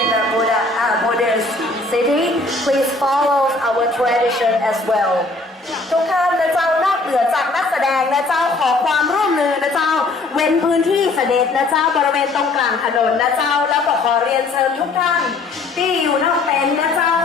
in the modern, uh, modern city please follow our tradition as well ทุกท่านนะเจ้านอกเหนือจากนักแสดงนะเจ้าขอความร่วมมือนะเจ้า เว้นพื้นที่เสด็จนะเจ้าบริเวณตรงกลางถนนนะเจ้า แล้วก็ขอเรียนเชิญทุกท่าน ที่อยู่นอกเต็นท์นะเจ้า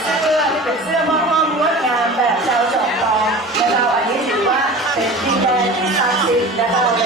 เสื้อเป็นเสื้อม่อมๆงดงามแบบชาวจอมทองนะคะอันนี้ถือว่าเป็นดินแดนที่ศักดิ์สิทธิ์นะคะ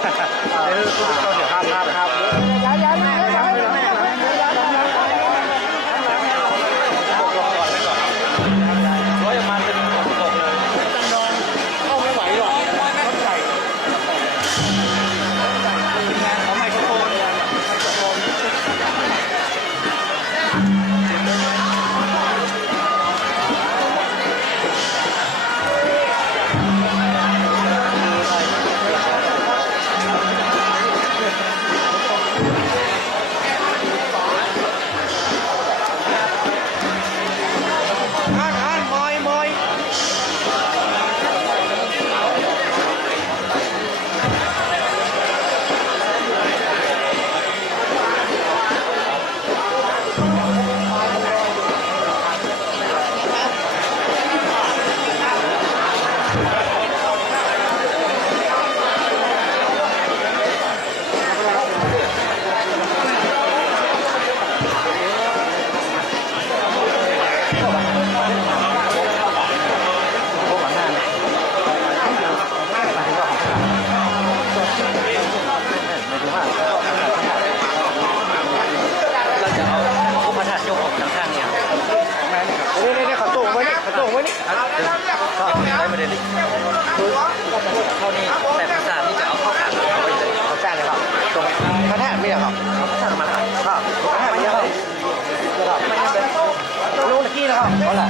เดี๋ยวคุณผู้ชมเดี๋ยวข้ามข้ามข้าม เ Hola.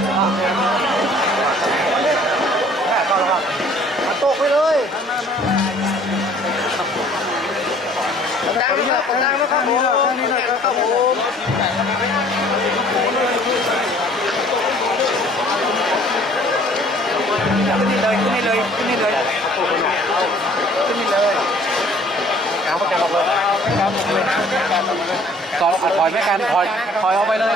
Tốt với ơi. ดังนะครับดังนะครับผมนี่นะครับผมขึ้นนี่เลยขึ้นนี่เลยขึ้นนี่เลยขึ้นนี่เลยเอาไปกันเออกเลยครับต่อถอยไม่กันถอยถอยออกไปเลย